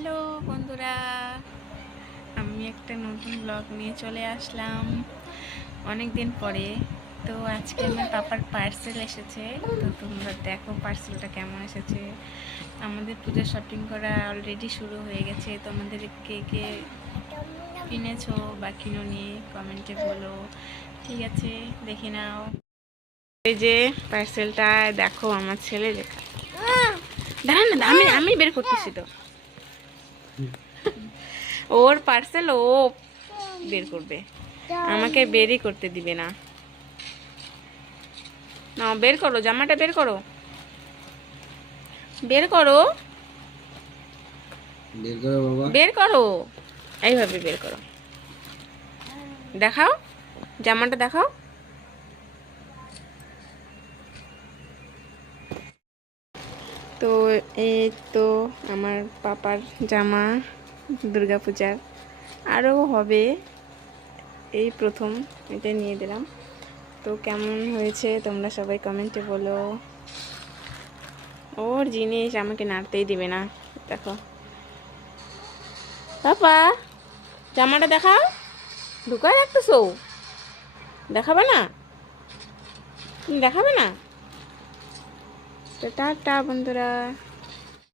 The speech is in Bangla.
হ্যালো বন্ধুরা, আমি একটা নতুন ব্লগ নিয়ে চলে আসলাম অনেক দিন পরে। তো আজকে আমার পাপার পার্সেল এসেছে, তো তোমরা দেখো পার্সেলটা কেমন এসেছে। আমাদের পূজা শপিং করা অলরেডি শুরু হয়ে গেছে। তোমাদের কে কে কিনেছো বা কিনোনি কমেন্টে বলো। ঠিক আছে, দেখে নাও। এই যে পার্সেলটা দেখো, আমার ছেলে লেখা। দাঁড়ান না, আমি আমি বের করতেছি তো। ওর পার্সেল ও বের করবে, আমাকে বেরই করতে দিবে না। না, বের করো, জামাটা বের করো, বের করো, বের করো, এইভাবে বের করো। দেখাও, জামাটা দেখাও। তো এই তো আমার পাপার জামা দুর্গাপূজার, আরও হবে, এই প্রথম এটা নিয়ে দিলাম। তো কেমন হয়েছে তোমরা সবাই কমেন্টে বলো। ওর জিনিস আমাকে নাড়তেই দিবে না। দেখো পাপা, জামাটা দেখাও। ঢুকায় রাখতেছো, দেখাবে না, দেখাবে না। তো টাটা বন্ধুরা।